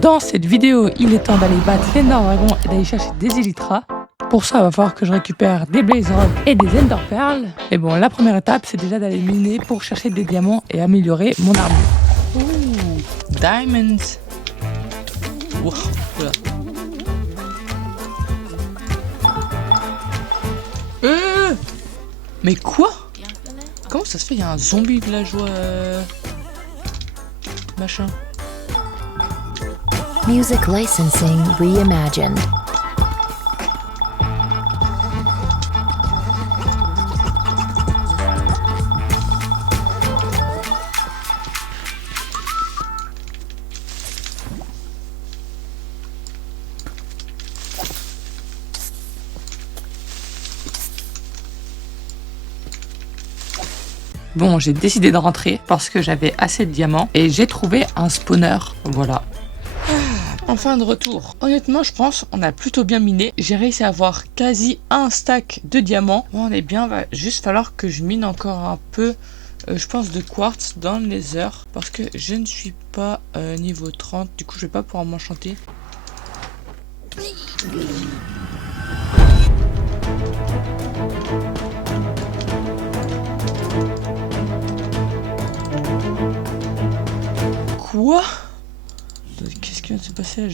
Dans cette vidéo, il est temps d'aller battre l'Ender Dragon et d'aller chercher des Elytras. Pour ça, il va falloir que je récupère des Blaze Rods et des Ender Pearls. Et bon, la première étape, c'est déjà d'aller miner pour chercher des diamants et améliorer mon armure. Ouh, Diamonds. Wow, voilà. Mais quoi? Comment ça se fait? Il y a un zombie villageois machin. Music licensing reimagined. Bon, j'ai décidé de rentrer parce que j'avais assez de diamants et j'ai trouvé un spawner. Voilà. Enfin de retour. Honnêtement, je pense on a plutôt bien miné. J'ai réussi à avoir quasi un stack de diamants. Bon, on est bien. Va juste falloir que je mine encore un peu, je pense, de quartz dans le nether parce que je ne suis pas niveau 30. Du coup, je vais pas pouvoir m'enchanter. Quoi? Qu'est-ce qui vient de se passer là?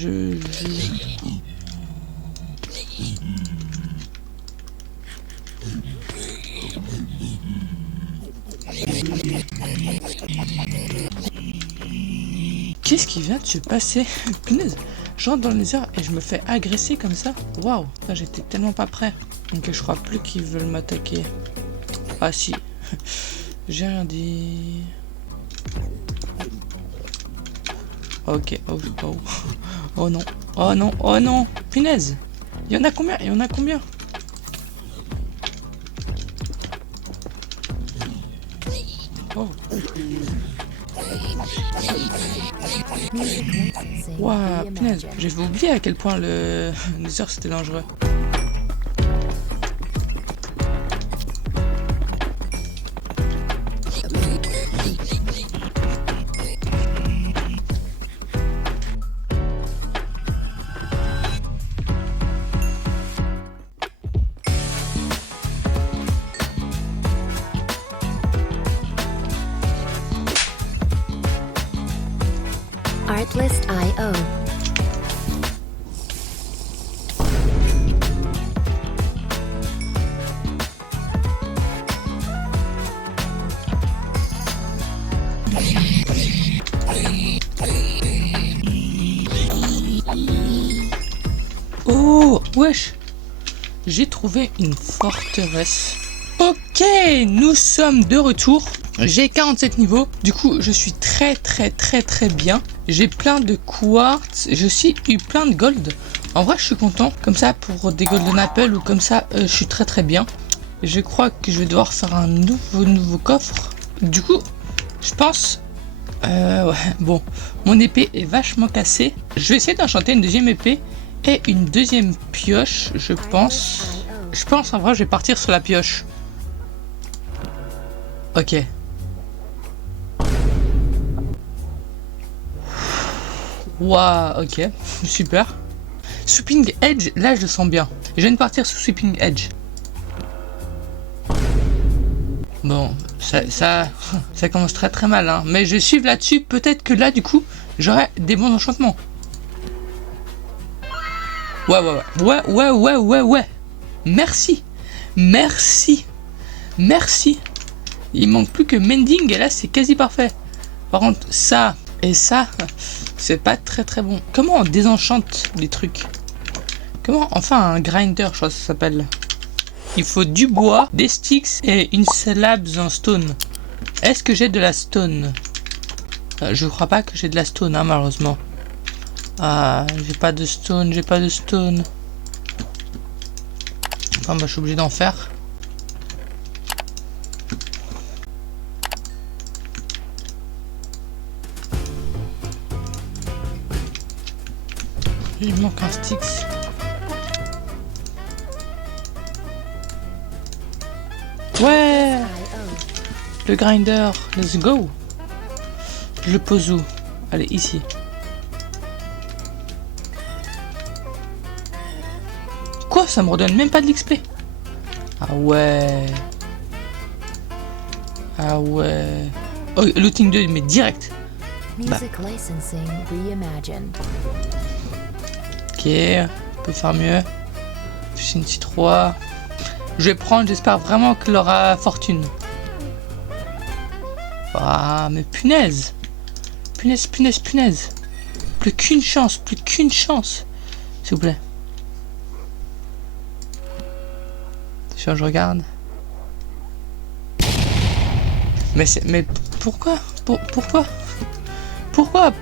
Qu'est-ce qui vient de se passer? Punaise, je rentre dans le nether et je me fais agresser comme ça. Waouh, j'étais tellement pas prêt. Donc je crois plus qu'ils veulent m'attaquer. Ah si, j'ai rien dit. Ok, oh non, oh non, oh non, punaise. Il y en a combien? Il y en a combien? Oh. Waouh, punaise, j'avais oublié à quel point le nether c'était dangereux. Artlist.io. Oh, wesh. J'ai trouvé une forteresse. Ok, nous sommes de retour. J'ai 47 niveaux. Du coup, je suis très bien. J'ai plein de quartz. J'ai aussi eu plein de gold. En vrai, je suis content. Comme ça, pour des golden apple ou comme ça, je suis très bien. Je crois que je vais devoir faire un nouveau coffre. Du coup, je pense... ouais, bon, mon épée est vachement cassée. Je vais essayer d'enchanter une deuxième épée et une deuxième pioche, je pense. Je pense en vrai, je vais partir sur la pioche. Ok. Waouh, ok, super. Sweeping Edge, là je le sens bien. Je viens de partir sous Sweeping Edge. Bon, ça commence très mal, hein. Mais je suis là-dessus, peut-être que là du coup, j'aurai des bons enchantements. Ouais. Merci. Il manque plus que Mending et là c'est quasi parfait. Par contre, ça et ça, c'est pas très bon. Comment on désenchante les trucs? Comment? Enfin, un grinder, je crois que ça s'appelle. Il faut du bois, des sticks et une slab en stone. Est-ce que j'ai de la stone? Je crois pas que j'ai de la stone, hein, malheureusement. Ah, j'ai pas de stone. Enfin, bah, je suis obligé d'en faire. Il manque un stick. Ouais, le grinder, let's go. Je le pose où? Allez, ici. Quoi? Ça me redonne même pas de l'XP. Ah ouais. Ah ouais. Oh, looting 2, mais direct. Music licensing reimagined. Ok, on peut faire mieux. Efficiency 3. Je vais prendre, j'espère vraiment qu'il aura fortune. Ah, mais punaise. Punaise, punaise, punaise. Plus qu'une chance, plus qu'une chance. S'il vous plaît. Je regarde. Mais pourquoi? Pourquoi? Pourquoi?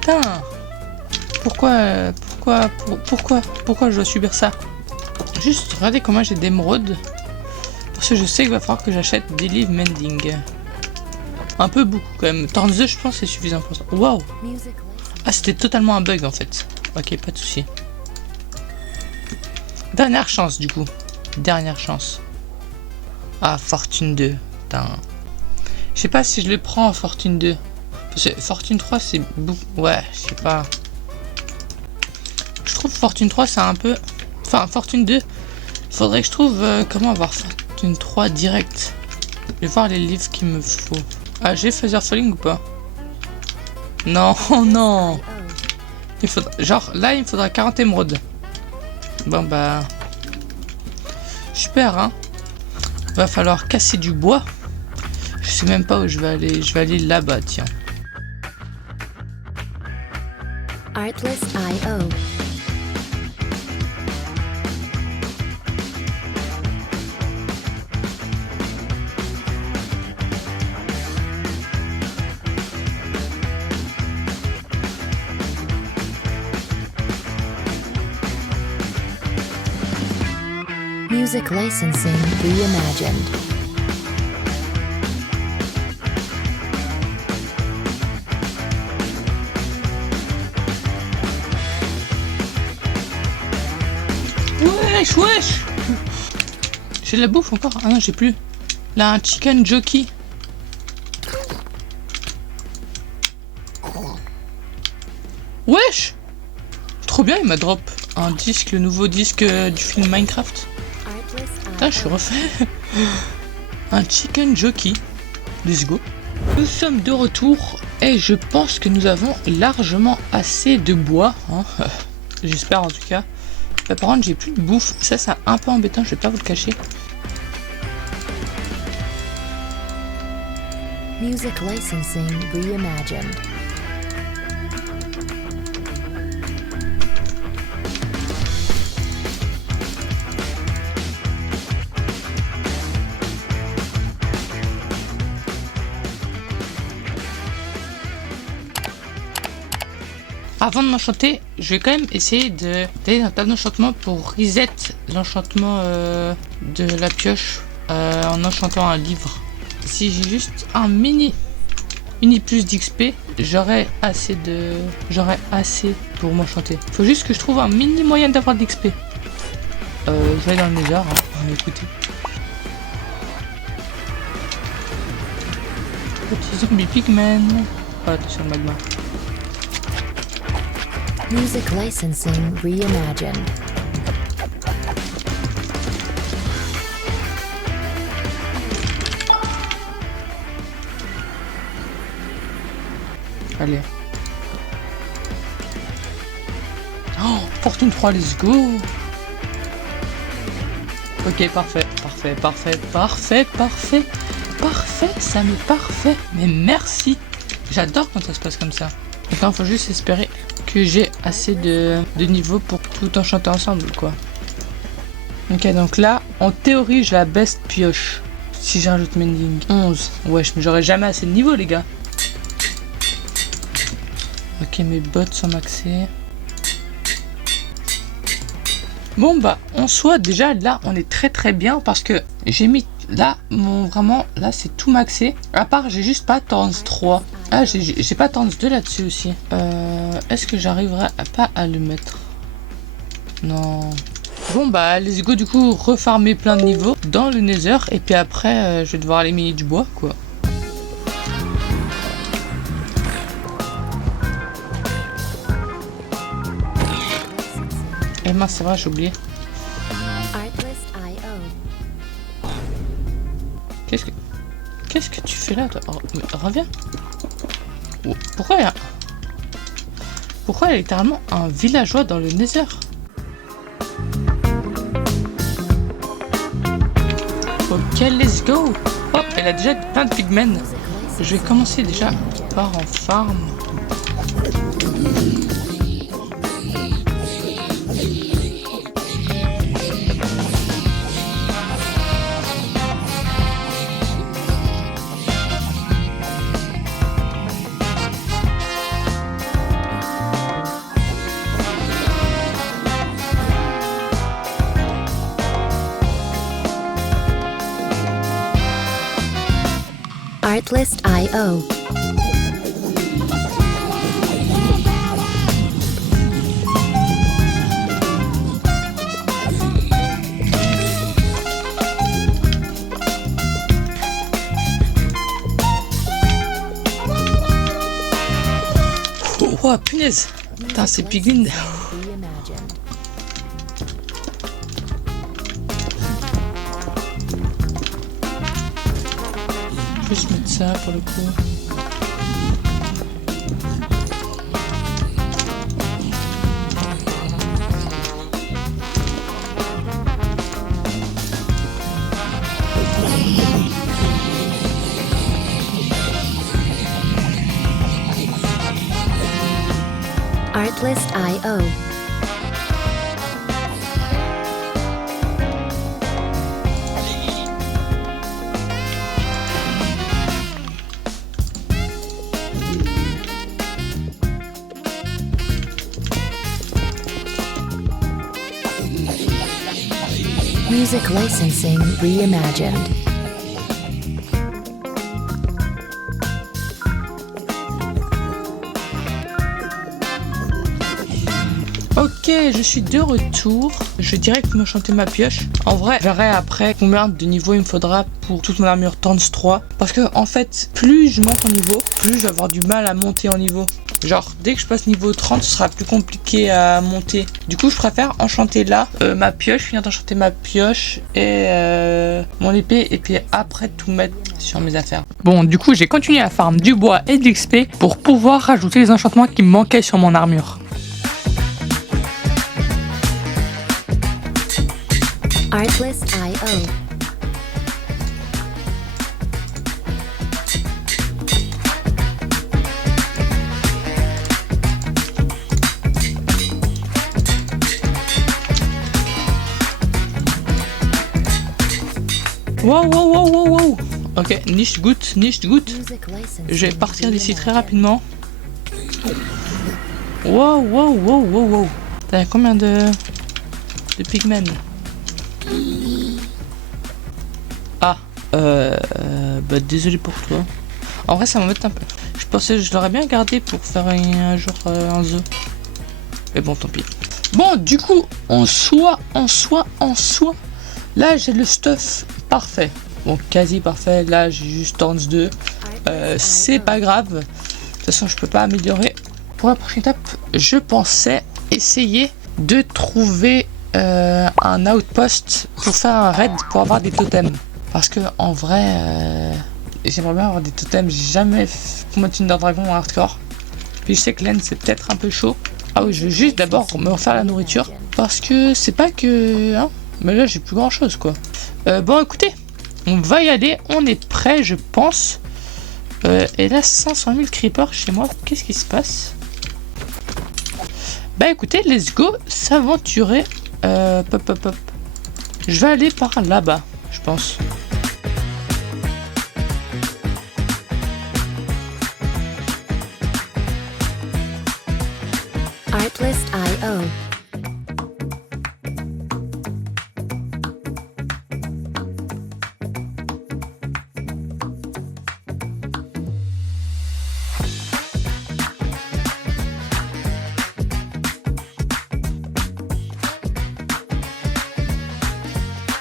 Putain. Pourquoi je dois subir ça? Juste regardez comment j'ai d'émeraudes. Parce que je sais qu'il va falloir que j'achète des livres mending. Un peu beaucoup quand même. Turns 2 je pense c'est suffisant pour ça. Waouh. Ah c'était totalement un bug en fait. Ok, pas de souci. Dernière chance du coup. Dernière chance. Ah, Fortune 2. Putain. Je sais pas si je le prends en Fortune 2. Parce que Fortune 3 c'est beaucoup. Ouais, je sais pas. Je trouve Fortune 3 c'est un peu. Enfin, Fortune 2. Faudrait que je trouve comment avoir Fortune 3 direct. Je vais voir les livres qu'il me faut. Ah, j'ai Feather Falling ou pas? Non, non. Il faudra. Genre là il me faudra 40 émeraudes. Bon bah. Super hein. Va falloir casser du bois. Je sais même pas où je vais aller. Je vais aller là-bas, tiens. Artlist.io. Music licensing reimagined. Wesh, wesh. J'ai de la bouffe encore. Ah non, j'ai plus. Là, un chicken jockey. Wesh. Trop bien, il m'a drop un disque, le nouveau disque du film Minecraft. Putain, je suis refait. Un chicken jockey. Let's go. Nous sommes de retour et je pense que nous avons largement assez de bois. Hein. J'espère en tout cas. Bah, par contre, j'ai plus de bouffe. Ça, c'est un peu embêtant, je vais pas vous le cacher. Music licensing reimagined. Avant de m'enchanter, je vais quand même essayer d'aller dans la table d'enchantement pour reset l'enchantement de la pioche en enchantant un livre. Si j'ai juste un mini plus d'XP, j'aurai assez pour m'enchanter. Faut juste que je trouve un mini moyen d'avoir de l'XP. Je vais aller dans le nether, hein. Écoutez. Petit zombie pigman. Oh, attention le magma. Music licensing reimagined. Allez. Oh, Fortune 3, let's go. Ok, parfait, ça m'est parfait. Mais merci. J'adore quand ça se passe comme ça. Maintenant, faut juste espérer que j'ai assez de niveau pour tout enchanter ensemble, quoi. Ok, donc là, en théorie, j'ai la best pioche. Si j'ajoute mending. 11. Wesh, mais j'aurai jamais assez de niveau, les gars. Ok, mes bottes sont maxées. Bon, bah, en soi, déjà, là, on est très bien parce que j'ai mis là, vraiment, là, c'est tout maxé. À part, j'ai juste pas Turns 3. Ah, j'ai pas Turns 2 là-dessus aussi. Est-ce que j'arriverai pas à le mettre? Non. Bon, bah, let's go, du coup, refarmer plein de niveaux dans le Nether. Et puis après, je vais devoir aller miner du bois, quoi. Eh mince, c'est vrai, j'ai oublié. Artlist.io. Qu'est-ce que tu fais là, toi? Reviens. Oh, pourquoi il y a littéralement un villageois dans le Nether? Ok, let's go. Oh, elle a déjà plein de pigmen. Je vais commencer déjà par en farm. Artlist.io. Oh, punaise. Putain, c'est pigmen. Reimagined. Je vais juste mettre ça pour le coup. Artlist.io. Music licensing reimagined. Ok, je suis de retour. Je dirais que me chanter ma pioche. En vrai, je verrai après combien de niveaux il me faudra pour toute mon armure Tons 3. Parce que en fait, plus je monte en niveau, plus je vais avoir du mal à monter en niveau. Genre, dès que je passe niveau 30, ce sera plus compliqué à monter. Du coup, je préfère enchanter là ma pioche, finir d'enchanter ma pioche et mon épée. Et puis après, tout mettre sur mes affaires. Bon, du coup, j'ai continué à farm du bois et de l'XP pour pouvoir rajouter les enchantements qui me manquaient sur mon armure. Artlist.io. Wow, wow, wow, wow, wow. Ok, niche goutte, niche goutte. Music licensing Je vais partir d'ici très reimagined. rapidement. Wow, wow, wow, wow, wow. T'as combien de pigmen? Ah, bah désolé pour toi. En vrai, ça m'embête un peu. Je pensais que je l'aurais bien gardé pour faire un jour un zoo. Mais bon, tant pis. Bon, du coup, en soi, là, j'ai le stuff parfait. Bon, quasi parfait. Là, j'ai juste Tons 2. C'est pas grave. De toute façon, je peux pas améliorer. Pour la prochaine étape, je pensais essayer de trouver un outpost pour faire un raid pour avoir des totems. Parce que en vrai, j'aimerais bien avoir des totems. J'ai jamais combattu une dragon en hardcore. Puis je sais que l'end c'est peut-être un peu chaud. Ah oui, je vais juste d'abord me refaire la nourriture. Parce que c'est pas que... Hein, mais là, j'ai plus grand chose, quoi. Bon, écoutez, on va y aller. On est prêt, je pense. Et là, 500 000 creepers chez moi. Qu'est-ce qui se passe? Bah écoutez, let's go s'aventurer. Pop, pop, pop. Je vais aller par là-bas, je pense. Artlist.io.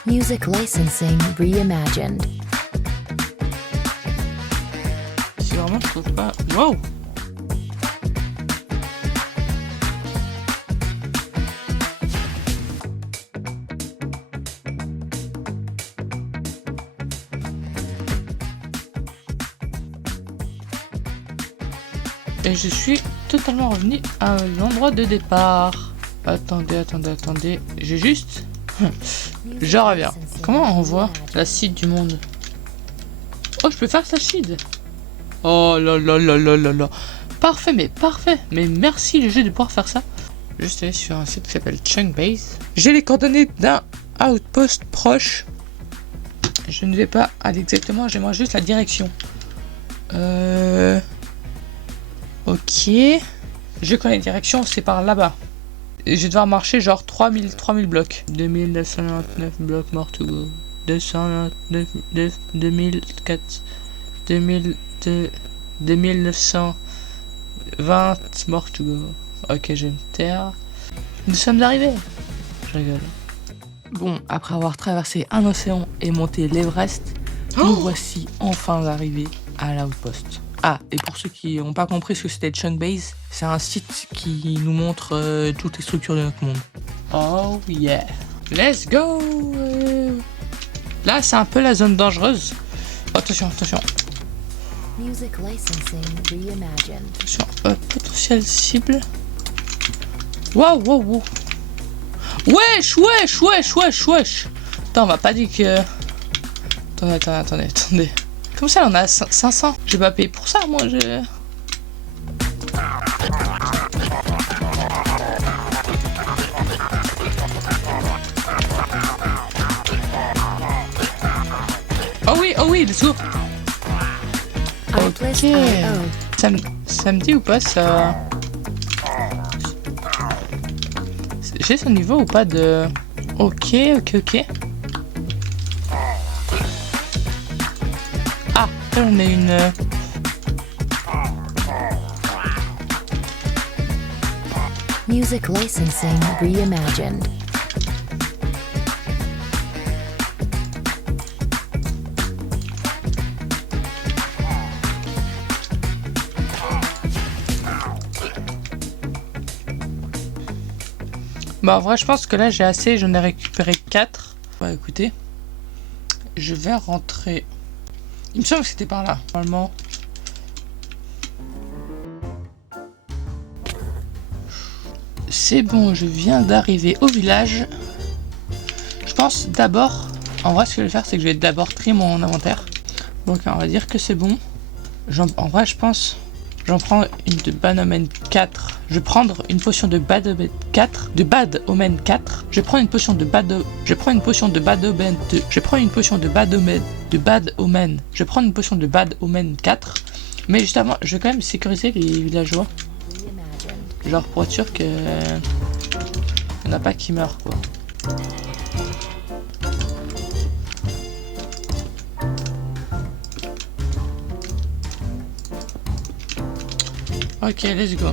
Music licensing reimagined. Si vraiment je trouve pas... Wow. Et je suis totalement revenu à l'endroit de départ. Attendez. J'ai juste... Je reviens. Comment on voit la seed du monde? Oh, je peux faire sa seed. Oh là. Parfait, mais parfait. Mais merci le jeu de pouvoir faire ça. Juste aller sur un site qui s'appelle Chunkbase. J'ai les coordonnées d'un outpost proche. Je ne vais pas aller exactement, j'aimerais juste la direction. Ok. Je connais la direction, c'est par là-bas. Je vais devoir marcher genre 3000 blocs. 2999 blocs more to go. 299, 2004, 2920 more to go. Ok, je vais me taire. Nous sommes arrivés. Je rigole. Bon, après avoir traversé un océan et monté l'Everest, nous voici enfin arrivés à l'outpost. Ah, et pour ceux qui n'ont pas compris ce que c'était Chunkbase, c'est un site qui nous montre toutes les structures de notre monde. Oh yeah. Let's go. Là, c'est un peu la zone dangereuse. Attention. Music licensing reimagined. Attention, potentiel cible. Wow. Wesh. Attends, on m'a pas dit que... Attendez. Comme ça, on a 500. J'ai pas payé pour ça, moi, je... Oh oui, let's go. Ok. Ça me dit ou pas, ça... J'ai ce niveau ou pas de... Ok. Ah, là on a une... Music licensing reimagined. Bah en vrai je pense que là j'ai assez, j'en ai récupéré 4. Bah écoutez, je vais rentrer. Il me semble que c'était par là, normalement. C'est bon, je viens d'arriver au village. Je pense d'abord, en vrai ce que je vais faire c'est que je vais d'abord trier mon inventaire. Donc on va dire que c'est bon. En vrai je pense, j'en prends une de Bad Omen 4. Je vais prendre une potion de Bad Omen 4. De Bad Omen 4. Je prends une potion de Bad Omen 2. Je prends une potion de Bad Omen. Je prends une potion de Bad Omen. Je prends une potion de Bad Omen 4. Mais juste avant, je vais quand même sécuriser les villageois. Genre pour être sûr que... Il n'y en a pas qui meurent quoi. Ok, let's go.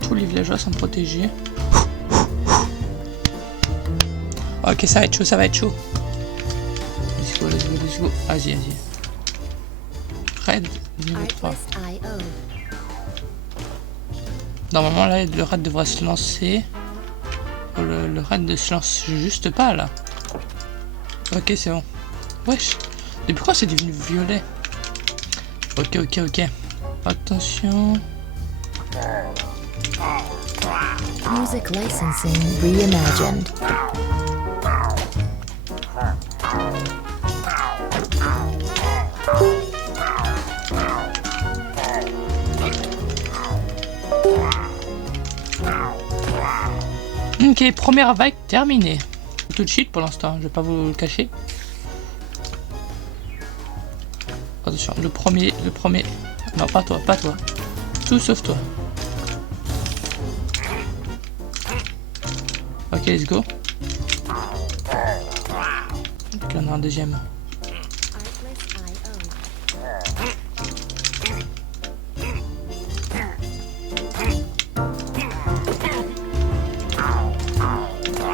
Tous les villageois sont protégés. Ok, ça va être chaud. Let's go. Vas-y. Raid niveau 3. Normalement là, le raid devrait se lancer. Le raid ne se lance juste pas là. Ok, c'est bon. Wesh. Et pourquoi c'est devenu violet? Ok. Attention. Music licensing reimagined. Ok, première vague terminée. Tout de suite pour l'instant, je vais pas vous le cacher. Attention, le premier. Non, pas toi. Tout sauf toi. Ok, let's go. Ok, on a un deuxième.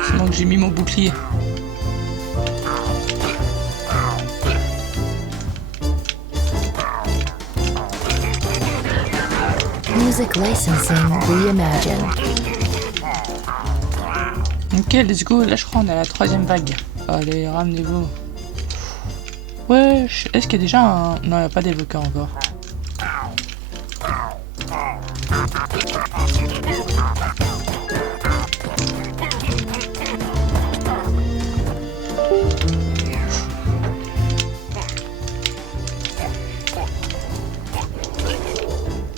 C'est bon que j'ai mis mon bouclier. Music licensing reimagined. Ok, let's go. Là, je crois qu'on est à la 3e vague. Allez, ramenez-vous. Wesh, est-ce qu'il y a déjà un... Non, il n'y a pas d'évoqueur encore.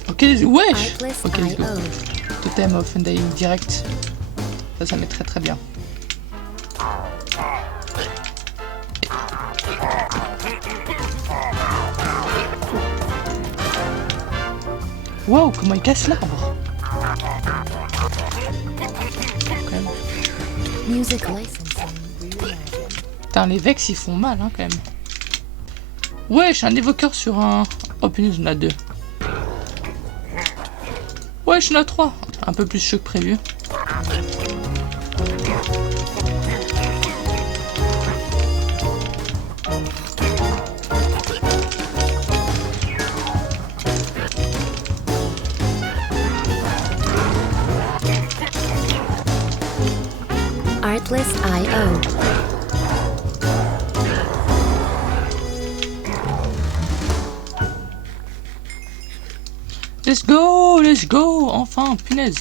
Ok, wesh. Artless Ok, let's go. IO. Totem of Undying direct. Ça m'est très très bien. Wow, comment il casse l'arbre. Quand même. Music licensing reimagined. Putain, les Vex ils font mal hein, quand même. Wesh, un évoqueur sur un... Oh punaise, on a 2. Wesh, on a 3. Un peu plus chaud que prévu. Artless IO. Let's go, enfin, punaise.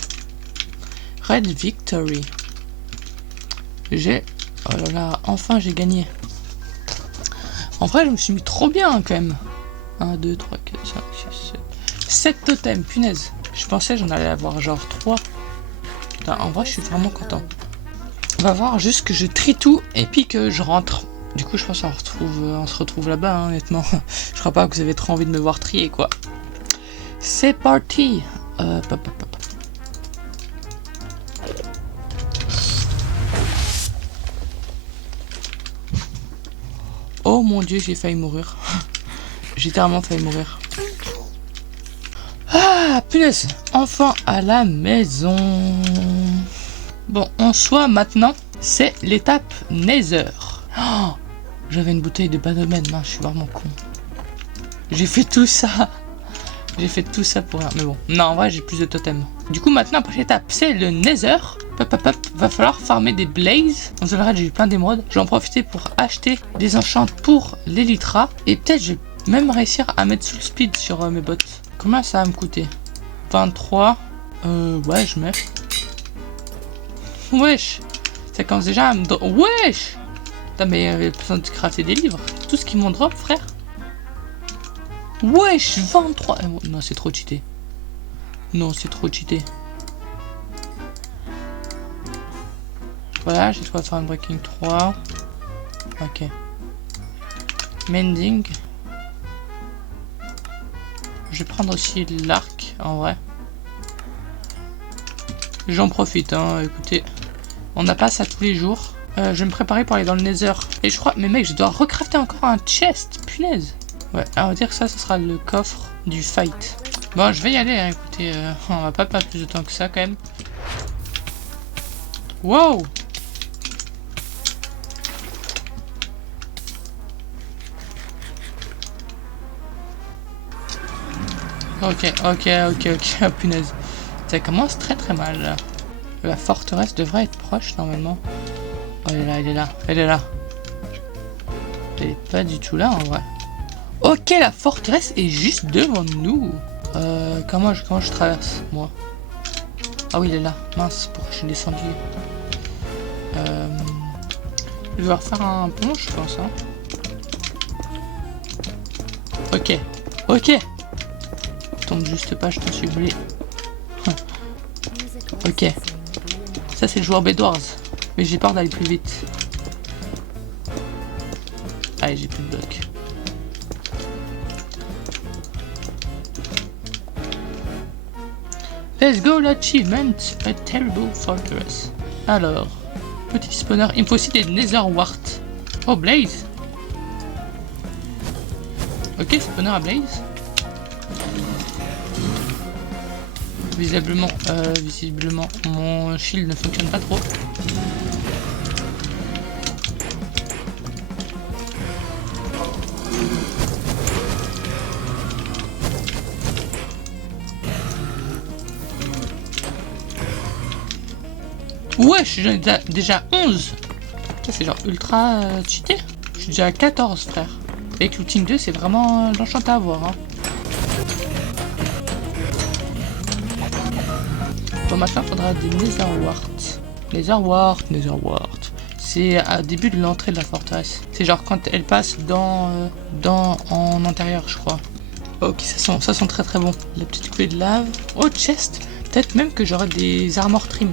Red Victory. Oh là là, enfin j'ai gagné. En vrai, je me suis mis trop bien quand même. 1, 2, 3, 4, 5, 6, 7. 7 totems, punaise. Je pensais j'en allais avoir genre 3. Putain, en vrai, je suis vraiment content. On va voir juste que je trie tout et puis que je rentre. Du coup, je pense qu'on se retrouve là-bas, hein, honnêtement. Je crois pas que vous avez trop envie de me voir trier, quoi. C'est parti. Oh mon dieu, j'ai failli mourir. J'ai littéralement failli mourir. Ah, punaise. Enfin à la maison. Bon, en soi, maintenant, c'est l'étape Nether. Oh, j'avais une bouteille de Banomène, je suis vraiment con. J'ai fait tout ça. J'ai fait tout ça pour rien. Mais bon, non, en vrai, j'ai plus de totems. Du coup, maintenant, la prochaine étape, c'est le Nether. Va falloir farmer des blazes. Dans le reste, j'ai eu plein d'émeraudes. Je vais en profiter pour acheter des enchants pour l'Elytra. Et peut-être, je vais même réussir à mettre sous le speed sur mes bots. Combien ça va me coûter? 23. Ouais, je mets. Wesh. Ça commence déjà à me... Wesh. Putain, mais il y avait besoin de crafter des livres. Tout ce qui m'ont drop, frère. Wesh, 23. Non, c'est trop cheaté. Non, c'est trop cheaté. Voilà, j'ai trouvé faire un breaking 3. Ok. Mending. Je vais prendre aussi l'arc, en vrai. J'en profite, hein, écoutez. On n'a pas ça tous les jours. Je vais me préparer pour aller dans le Nether. Et je crois, mais mec, je dois recrafter encore un chest. Punaise. Ouais, on va dire que ça sera le coffre du fight. Bon, je vais y aller, hein, écoutez. On va pas perdre plus de temps que ça, quand même. Wow! Ok, oh, punaise. Ça commence très très mal, là. La forteresse devrait être proche, normalement. Oh, elle est là, elle est là, elle est là. Elle est pas du tout là, en vrai. Ok, la forteresse est juste devant nous. Comment je traverse, moi? Ah oui, il est là. Mince, pourquoi je suis descendu? Je vais refaire un pont, je pense. Hein. Ok. Ok. Tombe juste pas, je t'en suis oublié. Ok. Ça, c'est le joueur Bedwars. Mais j'ai peur d'aller plus vite. Allez, j'ai plus de blocs. Let's go, l'achievement. A terrible fortress. Alors, petit spawner. Il me faut aussi des Nether Wart. Oh, Blaze. Ok, spawner à Blaze. Visiblement, mon shield ne fonctionne pas trop. Wesh, j'en ai déjà 11. Ça c'est genre ultra cheaté. Je suis déjà à 14 frère. Avec looting 2 c'est vraiment l'enchanté à voir hein. Bon, maintenant, il faudra des Netherwart. Netherwart. C'est à début de l'entrée de la forteresse. C'est genre quand elle passe en intérieur, je crois. Ok, ça sent très très bon. La petite coulée de lave. Oh, chest. Peut-être même que j'aurai des armor trim.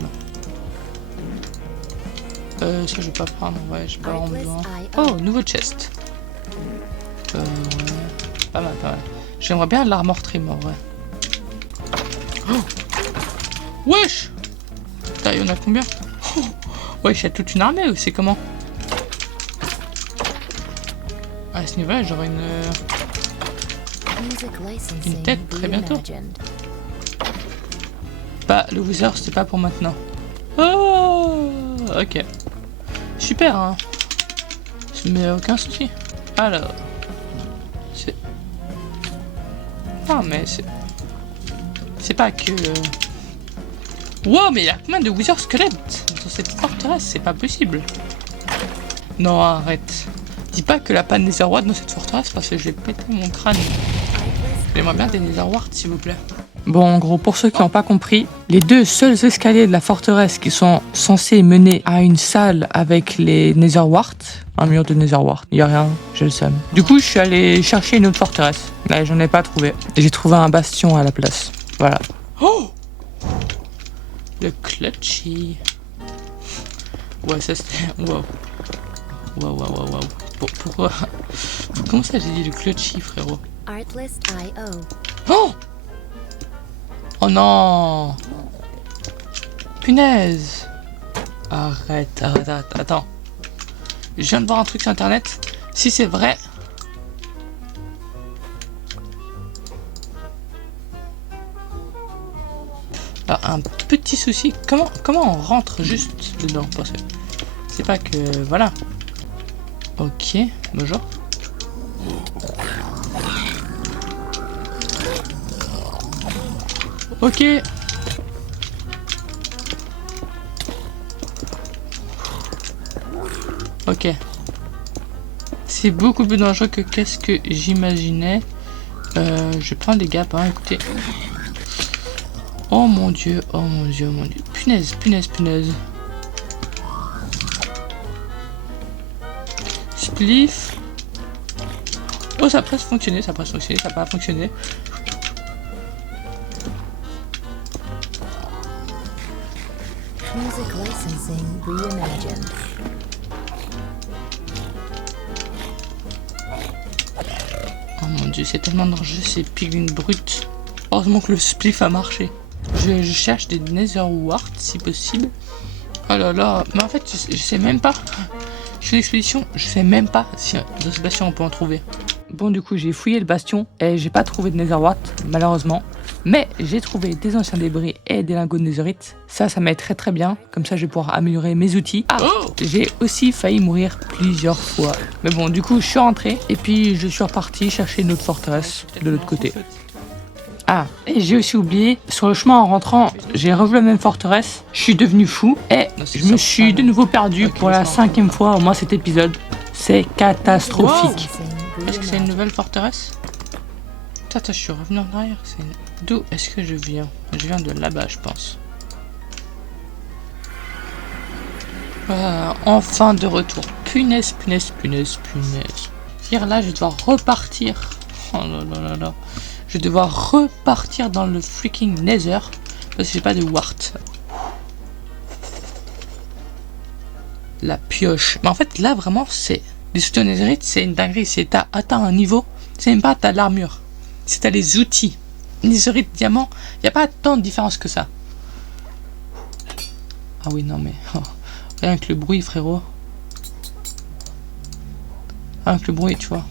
Ça, je vais pas prendre. Ouais, j'ai pas vraiment besoin. Oh, nouveau chest. Pas mal. J'aimerais bien de l'armor trim en vrai. Oh, wesh! Putain, il y en a combien? Oh, wesh, il y a toute une armée ou c'est comment? À ce niveau-là, j'aurai une tête très bientôt. Bah, le Wither, c'est pas pour maintenant. Oh, ok. Super, hein. Mais aucun souci. Alors. C'est. Ah, mais c'est. C'est pas que. Wow, mais il y a combien de Wither squelettes dans cette forteresse? C'est pas possible. Non, arrête. Dis pas que la panne Netherwart dans cette forteresse parce que je vais péter mon crâne. J'aimerais bien des Netherwart, s'il vous plaît. Bon, en gros, pour ceux qui n'ont pas compris, les deux seuls escaliers de la forteresse qui sont censés mener à une salle avec les Netherwart, un mur de Netherwart, il n'y a rien, j'ai le seum. Du coup, je suis allé chercher une autre forteresse. Là, j'en ai pas trouvé. J'ai trouvé un bastion à la place. Voilà. Oh! Le clutchy. Ouais, ça c'était... Wow. Pourquoi? Comment ça j'ai dit le clutchy, frérot? Oh! Oh non! Punaise! Arrête, attends. Je viens de voir un truc sur internet. Si c'est vrai... Alors, un petit souci. Comment on rentre juste dedans? Parce que c'est pas que... Voilà. Ok, bonjour. Ok. Ok. C'est beaucoup plus dangereux que qu'est-ce que j'imaginais. Je prends des gaps, hein, écoutez. Oh mon dieu. Punaise. Spliff. Oh, ça a presque fonctionné, ça a pas fonctionné. Music licensing reimagined. Oh mon dieu, c'est tellement dangereux ces piglins brutes. Heureusement que le spliff a marché. Je cherche des Netherwart si possible. Oh là là, mais en fait, je sais même pas. Je fais une expédition, je sais même pas si dans ce bastion on peut en trouver. Bon, du coup, j'ai fouillé le bastion et j'ai pas trouvé de Netherwart, malheureusement. Mais j'ai trouvé des anciens débris et des lingots de Netherite. Ça m'aide très très bien. Comme ça, je vais pouvoir améliorer mes outils. Ah, j'ai aussi failli mourir plusieurs fois. Mais bon, du coup, je suis rentré et puis je suis reparti chercher une autre forteresse de l'autre côté. Ah, et j'ai aussi oublié, sur le chemin en rentrant, j'ai revu la même forteresse, je suis devenu fou et je me suis de nouveau perdu pour la 5e fois au moins cet épisode. C'est catastrophique. Est-ce que c'est une nouvelle forteresse? Attends, je suis revenu en arrière. D'où est-ce que je viens? Je viens de là-bas, je pense. Enfin de retour. Punaise. Hier là, je vais devoir repartir. Oh là. Je vais devoir repartir dans le freaking Nether parce que j'ai pas de wart. La pioche. Mais en fait, là vraiment, c'est les outils en Netherite, c'est une dinguerie. C'est t'as atteint un niveau, c'est même pas t'as l'armure, c'est t'as les outils. Netherite, diamant, y a pas tant de différence que ça. Ah oui, non mais rien que le bruit, frérot. Rien que le bruit, tu vois.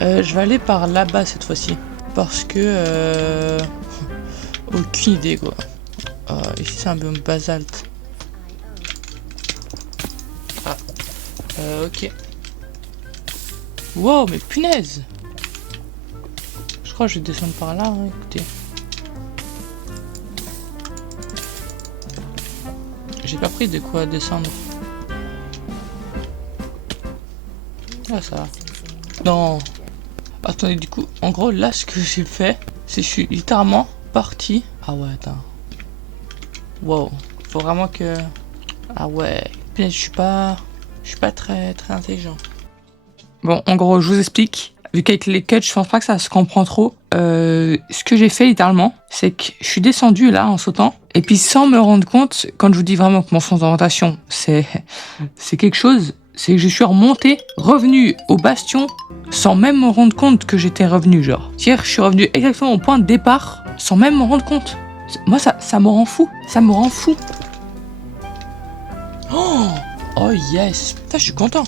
Je vais aller par là-bas cette fois-ci. Parce que... aucune idée quoi. Ici c'est un biome basalte. Ah. Ok. Wow, mais punaise! Je crois que je vais descendre par là, hein, écoutez. J'ai pas pris de quoi descendre. Ah, ça va. Non. Attendez, du coup, en gros, là, ce que j'ai fait, c'est que je suis littéralement parti. Ah ouais, attends. Wow. Faut vraiment que... Ah ouais. Puis, je suis pas très intelligent. Bon, en gros, je vous explique. Vu qu'avec les cuts, je pense pas que ça se comprend trop. Ce que j'ai fait littéralement, c'est que je suis descendu là en sautant. Et puis sans me rendre compte, quand je vous dis vraiment que mon sens d'orientation, c'est quelque chose, c'est que je suis remonté, revenu au bastion, sans même me rendre compte que j'étais revenu, genre. C'est-à-dire, je suis revenu exactement au point de départ, sans même me rendre compte. Moi, ça me rend fou. Ça me rend fou. Oh, oh yes. Putain, je suis content.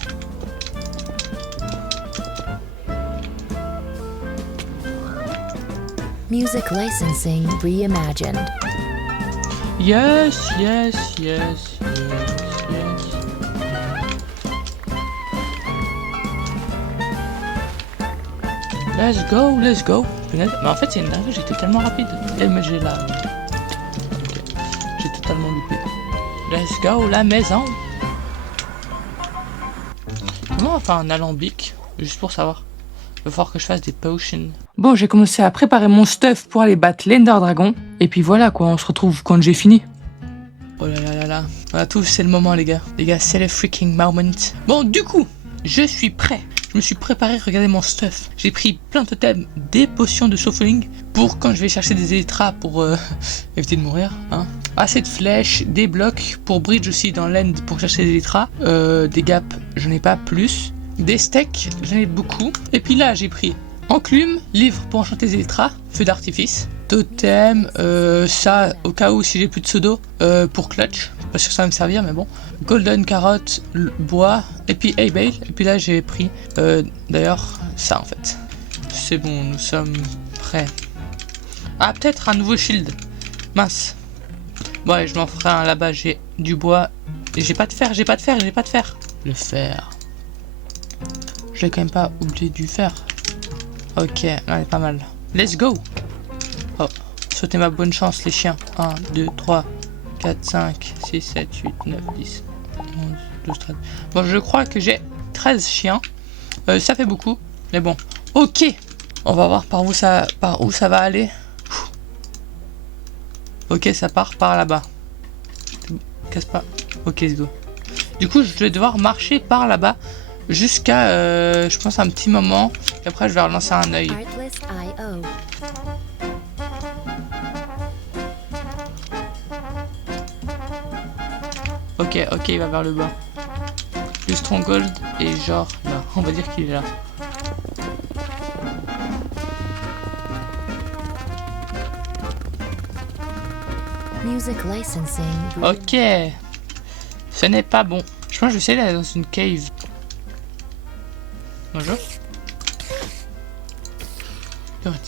Music licensing reimagined. Yes, yes, yes, yes, yes. Let's go, let's go. Mais en fait, c'est une dinguerie, j'étais tellement rapide. Mais j'ai là. Ok. J'ai totalement loupé. Let's go, la maison. Comment on va faire un alambic? Juste pour savoir. Il va falloir que je fasse des potions. Bon, j'ai commencé à préparer mon stuff pour aller battre l'Ender Dragon. Et puis voilà quoi, on se retrouve quand j'ai fini. Oh là là là là. On a tous, c'est le moment les gars. Les gars, c'est le freaking moment. Bon, du coup, je suis prêt. Je me suis préparé, regardez mon stuff. J'ai pris plein de totems, des potions de shuffling pour quand je vais chercher des élytras pour éviter de mourir. Hein. Assez de flèches, des blocs pour bridge aussi dans l'end pour chercher des élytras. Des gaps, j'en ai pas plus. Des steaks, j'en ai beaucoup. Et puis là, j'ai pris enclume, livre pour enchanter les élytras, feu d'artifice, totem, ça au cas où si j'ai plus de pseudo, pour clutch. Pas sûr que ça va me servir, mais bon. Golden carotte, bois, et puis hay bale. Et puis là, j'ai pris, d'ailleurs, ça en fait. C'est bon, nous sommes prêts. Ah, peut-être un nouveau shield. Mince. Bon, allez, je m'en ferai un là-bas. J'ai du bois. Et j'ai pas de fer, j'ai pas de fer, j'ai pas de fer. Le fer. J'ai quand même pas oublié du fer. Ok, là, pas mal. Let's go. Oh, sautez ma bonne chance, les chiens. 1, 2, 3, 4, 5, 6, 7, 8, 9, 10, 11, 12, 13. Bon, je crois que j'ai 13 chiens. Ça fait beaucoup. Mais bon. Ok. On va voir par où ça va aller. Ok, ça part par là-bas. Casse pas. Ok, let's go. Du coup, je vais devoir marcher par là-bas jusqu'à, je pense, un petit moment. Et après, je vais relancer un œil. Artless.io. Ok, ok, il va vers le bas. Le stronghold est genre là. On va dire qu'il est là. Music licensing. Ok. Ce n'est pas bon. Je pense que je vais essayer d'aller dans une cave. Bonjour.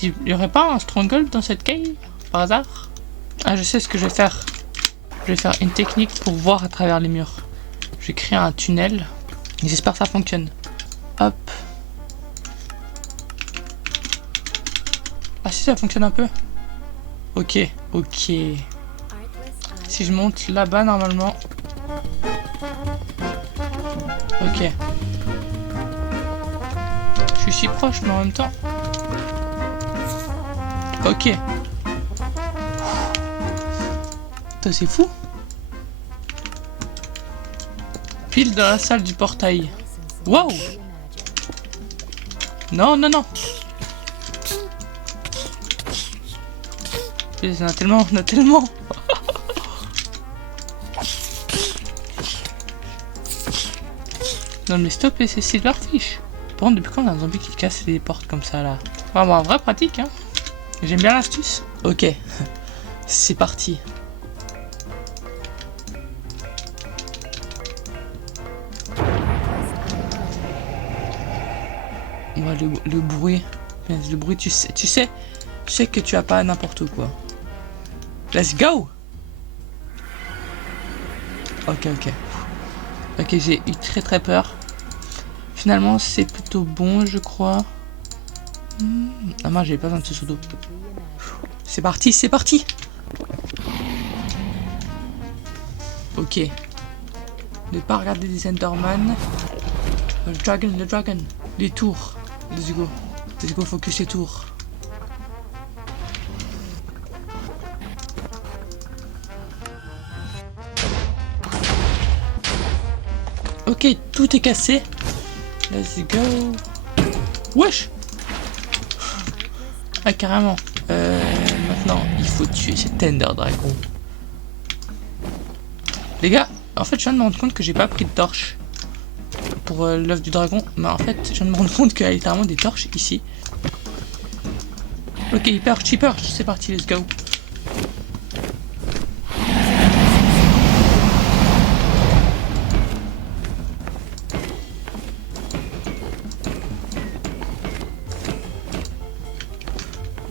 Il y aurait pas un stronghold dans cette cave par hasard? Ah, je sais ce que je vais faire. Je vais faire une technique pour voir à travers les murs. Je vais créer un tunnel. J'espère que ça fonctionne. Hop. Ah si, ça fonctionne un peu. Ok, ok. Si je monte là-bas normalement. Ok. Je suis si proche mais en même temps. Ok. Putain, c'est fou. Pile dans la salle du portail. Wow. Non, non, non. On a tellement, on a tellement. Non mais stop, et c'est Silverfish. Par contre, depuis quand on a un zombie qui casse les portes comme ça là? Vraiment, en vrai pratique, hein. J'aime bien l'astuce. Ok, c'est parti. Ouais, le bruit. Le bruit, tu sais que tu as pas n'importe quoi. Let's go. Ok, ok. Ok, j'ai eu très peur. Finalement, c'est plutôt bon, je crois. Ah moi, j'avais pas besoin de ce pseudo. C'est parti, c'est parti. Ok. Ne pas regarder des Enderman. Le dragon. Les tours. Let's go. Let's go, focus les tours. Ok, tout est cassé. Let's go. Wesh. Ah, carrément. Maintenant, il faut tuer cet Ender Dragon. Les gars, en fait, je viens de me rendre compte que j'ai pas pris de torche pour l'œuf du dragon. Mais en fait, je viens de me rendre compte qu'il y a littéralement des torches ici. Ok, hyper cheaper, c'est parti, let's go.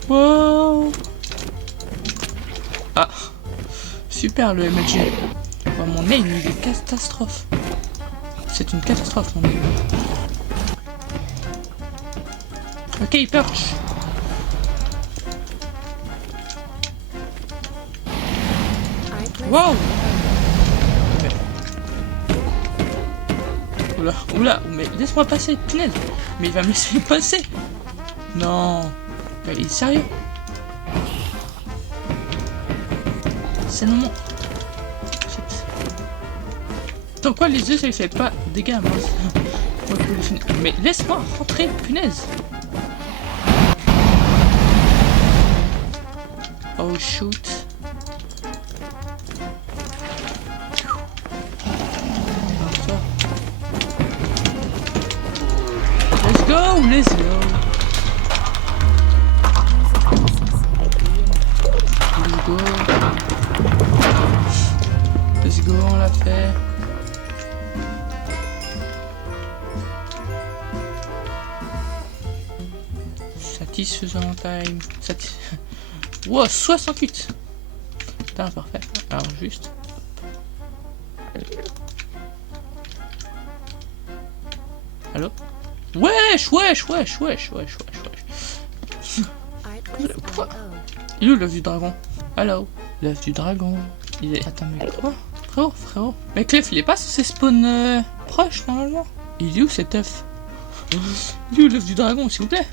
Wow. Ah, super le MLG. Oh, mon aim il est catastrophe. C'est une catastrophe mon aim. Ok, il perche. Wow. Oula, oula, mais laisse-moi passer, punaise. Mais il va me laisser passer. Non. Mais il est sérieux? C'est le moment. Donc quoi les œufs ça les fait pas dégâts moi. Mais laisse-moi rentrer, punaise. Oh shoot. Let's go, let's go. Let's go. Let's go, on l'a fait. Satisfaisant time. Wow, 68. Putain, parfait. Alors juste. Allô? Wesh, wesh, wesh, wesh, wesh, wesh, wesh. Pourquoi? Il est où l'œuf du dragon? Allô? L'œuf du dragon. Il est... Attends, mais quoi? Frérot, frérot. Mais Clef, il est pas censé spawn proche, normalement? Il est où cet œuf? Il est où l'œuf du dragon, s'il vous plaît?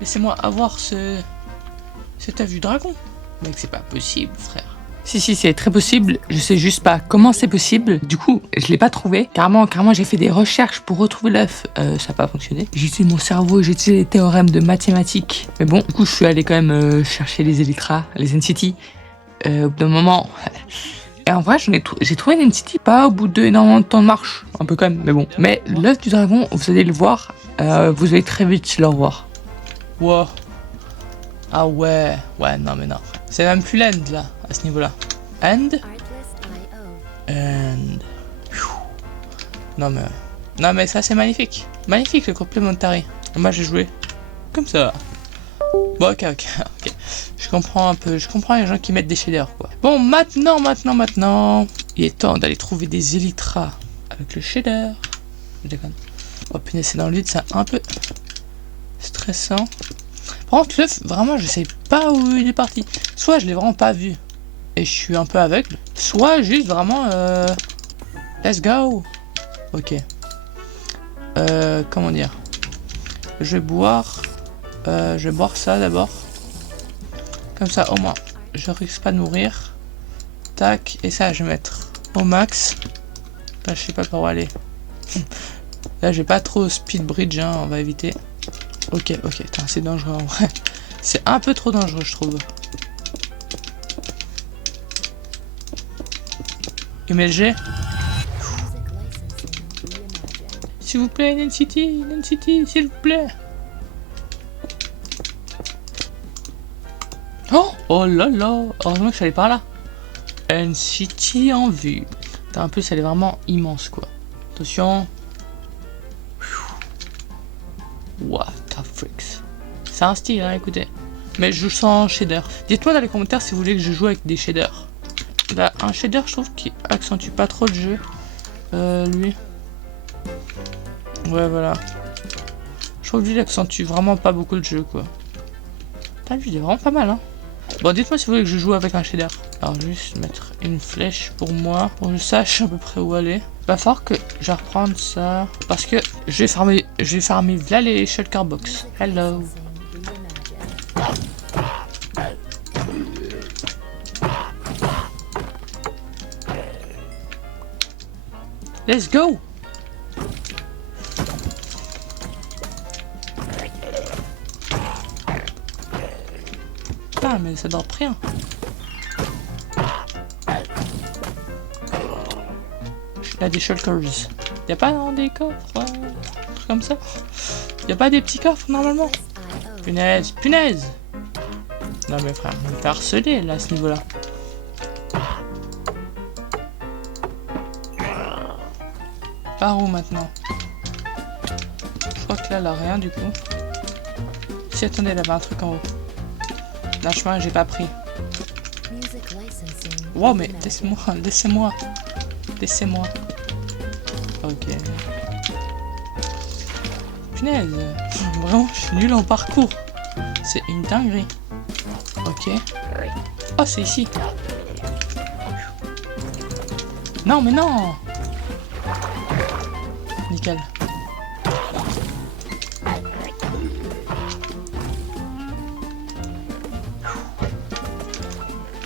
Laissez-moi avoir cet œuf du dragon. Mec, c'est pas possible, frère. Si, c'est très possible. Je sais juste pas comment c'est possible. Du coup, je l'ai pas trouvé. Carrément, j'ai fait des recherches pour retrouver l'œuf. Ça n'a pas fonctionné. J'ai utilisé mon cerveau, j'ai utilisé les théorèmes de mathématiques. Mais bon, du coup, je suis allé quand même chercher les Elytra, les NCT. Au bout d'un moment. Et en vrai, j'ai trouvé une NCT pas au bout d'énormément de temps de marche. Un peu quand même, mais bon. Mais l'œuf du dragon, vous allez le voir. Vous allez très vite le revoir. Wow. Ah ouais. Ouais, non mais non. C'est même plus l'end là, à ce niveau-là. End. Non mais ça c'est magnifique. Magnifique le complementary. Moi j'ai joué comme ça. Bon ok. Je comprends un peu. Je comprends les gens qui mettent des shaders quoi. Bon maintenant. Il est temps d'aller trouver des Elytra avec le shader. Je déconne. Oh punaise c'est dans le vide, c'est un peu stressant. Par contre l'œuf, vraiment je sais pas où il est parti. Soit je l'ai vraiment pas vu et je suis un peu aveugle. Soit juste vraiment let's go. Ok. Comment dire? Je vais boire ça d'abord. Comme ça au moins je risque pas de mourir. Tac. Et ça je vais mettre au max. Là je sais pas par où aller. Là j'ai pas trop speed bridge hein, on va éviter. Ok, c'est dangereux en vrai. C'est un peu trop dangereux je trouve. MLG. S'il vous plaît, NCT, s'il vous plaît. Oh là là. Heureusement que je suis allé par là. NCT en vue. En plus elle est vraiment immense quoi. Attention. What the freaks. C'est un style hein, écoutez. Mais je joue sans shader. Dites-moi dans les commentaires si vous voulez que je joue avec des shaders. Là, un shader je trouve qui accentue pas trop le jeu. Lui. Ouais voilà. Je trouve que lui il accentue vraiment pas beaucoup le jeu quoi. Putain lui il est vraiment pas mal hein. Bon dites-moi si vous voulez que je joue avec un shader. Alors juste mettre une flèche pour moi, pour que je sache à peu près où aller. Va falloir que je vais reprendre ça, parce que je vais farmer là les shulker box. Hello. Let's go. Ah mais ça dort rien. Il y a des shulkers. Y a pas dans des coffres, un truc comme ça. Y a pas des petits coffres normalement. Punaise, punaise. Non mais frère, on me fait harceler là à ce niveau-là. Par où maintenant? Je crois que là, là, rien du coup. Si, attendez, là-bas, un truc en haut. D'un chemin, j'ai pas pris. Wow, mais laissez-moi, laissez-moi. Laissez-moi. Ok. Punaise. Vraiment, je suis nul en parcours. C'est une dinguerie. Ok. Oh, c'est ici. Non, mais non. Nickel.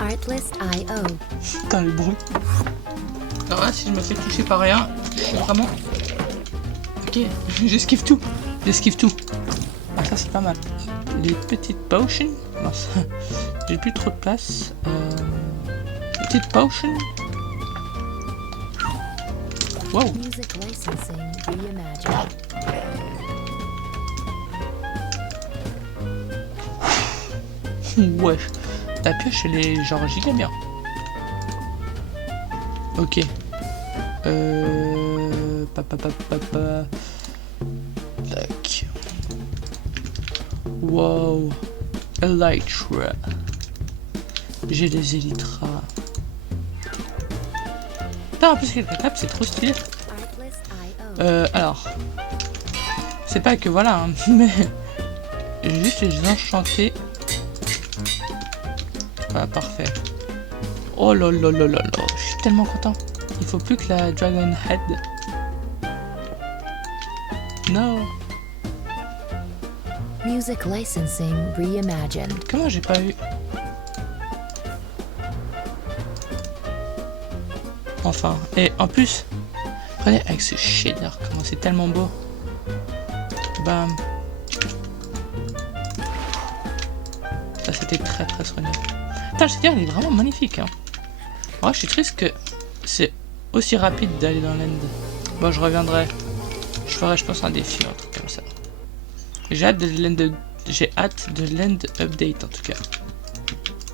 Artlist.io. Putain, le bruit. Alors là, si je me fais toucher par rien, je suis vraiment... Ok, j'esquive tout. J'esquive tout. Ah, ça, c'est pas mal. Les petites potions. Non, j'ai plus trop de place. Petites potions. Wow. Music licensing reimagined. Wesh. Ta pioche, elle est genre giga bien. Ok. Tac. Wow. Elytra. J'ai les Elytra. Putain, en plus qu'elle tape, c'est trop stylé. Alors. C'est pas que voilà, hein, mais... Juste les enchanter. Voilà, parfait. Oh là là là là là, je suis tellement content. Il faut plus que la Dragon Head. Non. Music licensing reimagined. Comment j'ai pas eu? Enfin, et en plus, regardez avec ce shader, comment c'est tellement beau. Bam. Ça c'était très très soigné. Putain, le shader il est vraiment magnifique. Hein. Moi je suis triste que c'est aussi rapide d'aller dans l'end. Bon, je reviendrai. Je ferai, je pense, un défi, un truc comme ça. J'ai hâte de l'end. J'ai hâte de l'end update en tout cas.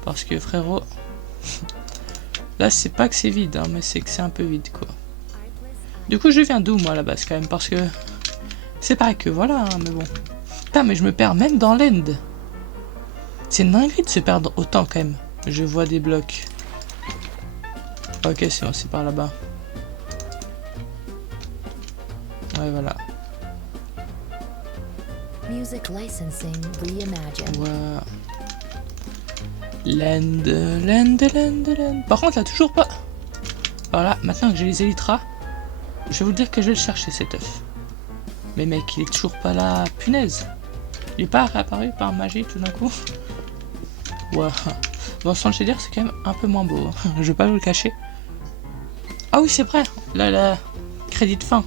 Parce que frérot. Là c'est pas que c'est vide, hein, mais c'est que c'est un peu vide quoi. Du coup je viens d'où moi à la base quand même, parce que c'est pas que voilà, hein, mais bon. Putain, mais je me perds même dans l'end. C'est une dinguerie de se perdre autant quand même. Je vois des blocs. Ok, c'est bon, c'est par là-bas. Ouais, voilà. Music licensing reimagined. Ouais. Land. Par contre, là, toujours pas. Voilà, maintenant que j'ai les Elytra, je vais vous dire que je vais le chercher cet œuf. Mais mec, il est toujours pas là. Punaise. Il est pas réapparu par magie tout d'un coup. Ouais. Bon, sans le shader, c'est quand même un peu moins beau. Je vais pas vous le cacher. Ah oui, c'est vrai. Là, crédit de fin.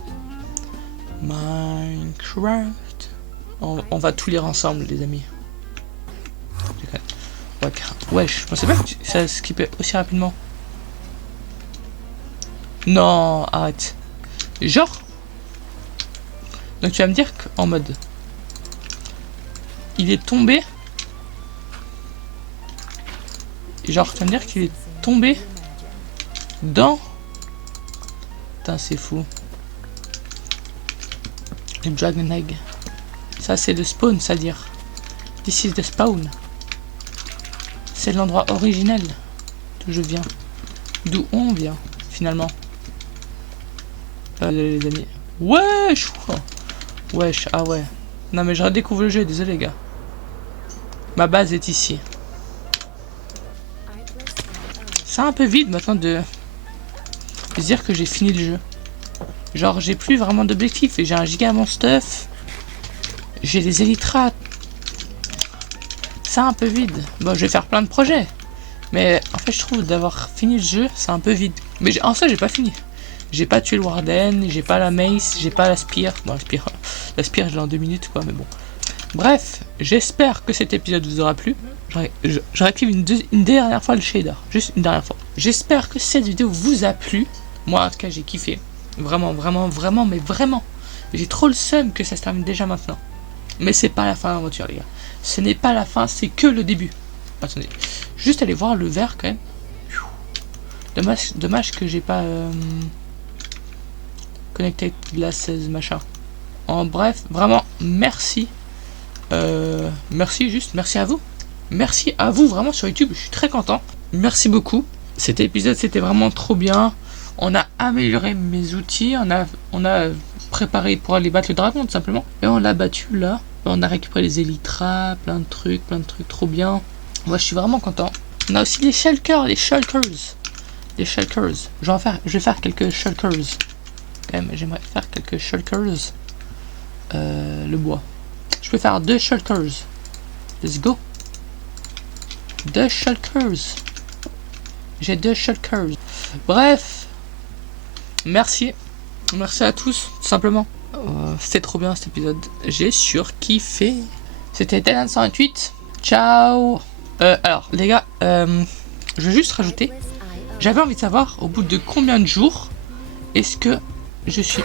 Minecraft. On va tout lire ensemble, les amis. Ouais, je pensais pas que ça skippait aussi rapidement. Non, arrête. Genre. Donc tu vas me dire qu'en mode. Il est tombé. Genre, tu vas me dire qu'il est tombé dans... Putain, c'est fou. Le Dragon Egg. Ça, c'est le spawn, c'est-à-dire. This is the spawn. C'est l'endroit originel d'où je viens. D'où on vient, finalement. Les amis. Wesh! Wesh, ah ouais. Non, mais je redécouvre le jeu, désolé, les gars. Ma base est ici. c'est un peu vide maintenant de dire que j'ai fini le jeu. Genre, j'ai plus vraiment d'objectifs et j'ai un giga mon stuff. J'ai des élytrates. C'est un peu vide. Bon, je vais faire plein de projets. Mais en fait, je trouve d'avoir fini le jeu, c'est un peu vide. Mais en ça, j'ai pas fini. J'ai pas tué le Warden, j'ai pas la Mace, j'ai pas la Spear. Bon, la Spear, je l'ai en 2 minutes, quoi, mais bon. Bref, j'espère que cet épisode vous aura plu. Je réactive une dernière fois le shader. Juste une dernière fois. J'espère que cette vidéo vous a plu. Moi, en tout cas, j'ai kiffé. Vraiment, vraiment, vraiment, mais vraiment. J'ai trop le seum que ça se termine déjà maintenant. Mais c'est pas la fin de l'aventure, les gars. Ce n'est pas la fin, c'est que le début. Attendez. Juste aller voir le vert, quand même. Dommage que j'ai pas... Connected Glasses, machin. En bref, vraiment, merci. Merci à vous. Merci à vous, vraiment, sur YouTube. Je suis très content. Merci beaucoup. Cet épisode, c'était vraiment trop bien. On a amélioré mes outils. On a préparé pour aller battre le dragon, tout simplement. Et on l'a battu, là. On a récupéré les élytras, plein de trucs, trop bien. Moi, je suis vraiment content. On a aussi les shulkers, Les shulkers. Je vais faire quelques shulkers. Quand même, j'aimerais faire quelques shulkers. Le bois. Je peux faire 2 shulkers. Let's go. 2 shulkers. J'ai 2 shulkers. Bref. Merci. Merci à tous, tout simplement. C'était trop bien cet épisode. J'ai surkiffé. C'était Talent 128. Ciao. Alors, les gars, je vais juste rajouter. J'avais envie de savoir au bout de combien de jours est-ce que je suis.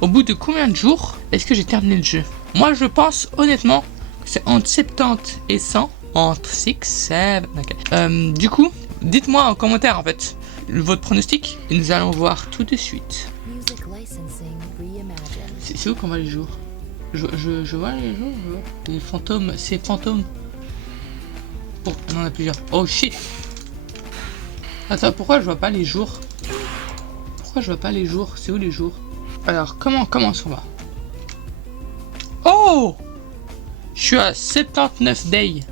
Au bout de combien de jours est-ce que j'ai terminé le jeu? Moi, je pense honnêtement que c'est entre 70 et 100. Entre 6, 7. Okay. Du coup, dites-moi en commentaire en fait votre pronostic et nous allons voir tout de suite. C'est où qu'on voit les jours? Je vois les jours. Les fantômes, c'est fantômes. Oh, on en a plusieurs. Oh shit. Attends, pourquoi je vois pas les jours? C'est où les jours? Alors, comment on va? Oh! Je suis à 79 days.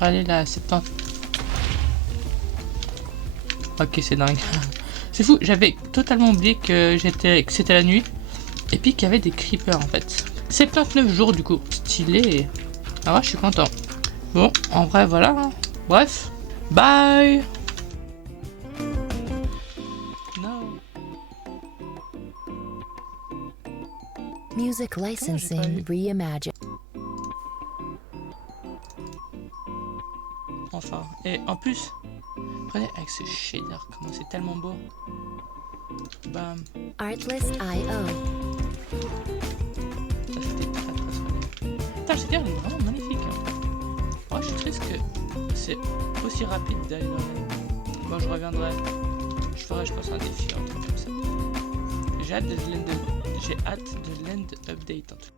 Allez là, 70. Ok, c'est dingue. C'est fou, j'avais totalement oublié que c'était la nuit. Et puis qu'il y avait des creepers en fait. 79 jours du coup. Stylé. Ah ouais, je suis content. Bon, en vrai, voilà. Bref. Bye! Music licensing reimagined. Enfin, et en plus, prenez avec ce shader, comment c'est tellement beau. Bam. Artlist.io. Ça c'était très solide. Putain, le shader il est vraiment magnifique. Hein. Moi je suis triste que c'est aussi rapide d'aller dans la... Bon, je reviendrai. Je ferai, je pense, un défi, un truc comme ça. J'ai hâte de l'end update en tout cas.